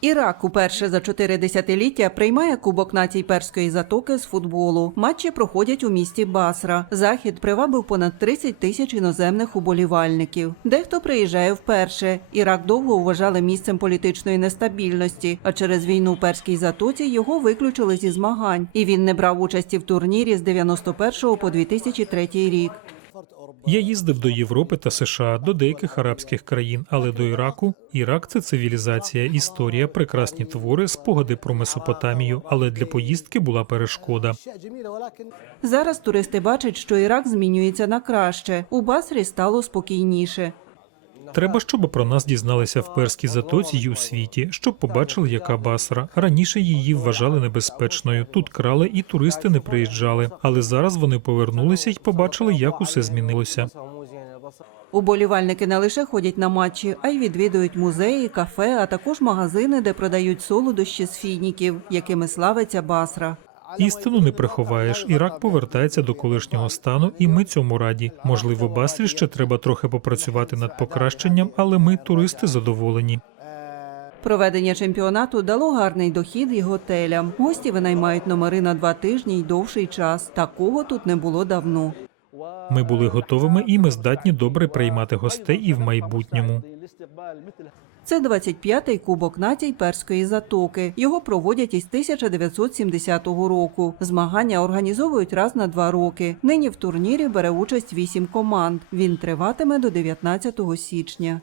Ірак уперше за чотири десятиліття приймає Кубок націй Перської затоки з футболу. Матчі проходять у місті Басра. Захід привабив понад 30 тисяч іноземних уболівальників. Дехто приїжджає вперше. Ірак довго вважали місцем політичної нестабільності, а через війну в Перській затоці його виключили зі змагань, і він не брав участі в турнірі з 91 по 2003 рік. Я їздив до Європи та США, до деяких арабських країн, але до Іраку Ірак це цивілізація, історія, прекрасні твори, спогади про Месопотамію. Але для поїздки була перешкода. Зараз туристи бачать, що Ірак змінюється на краще. У Басрі стало спокійніше. Треба, щоб про нас дізналися в перській затоці й у світі, щоб побачили, яка басра. Раніше її вважали небезпечною. Тут крали і туристи не приїжджали. Але зараз вони повернулися й побачили, як усе змінилося. Уболівальники не лише ходять на матчі, а й відвідують музеї, кафе, а також магазини, де продають солодощі з фініків, якими славиться Басра. Істину не приховаєш. Ірак повертається до колишнього стану, і ми цьому раді. Можливо, Басрі ще треба трохи попрацювати над покращенням, але ми, туристи, задоволені. Проведення чемпіонату дало гарний дохід і готелям. Гості винаймають номери на два тижні й довший час. Такого тут не було давно. Ми були готовими, і ми здатні добре приймати гостей і в майбутньому. Це 25-й кубок націй Перської затоки. Його проводять із 1970 року. Змагання організовують раз на два роки. Нині в турнірі бере участь вісім команд. Він триватиме до 19 січня.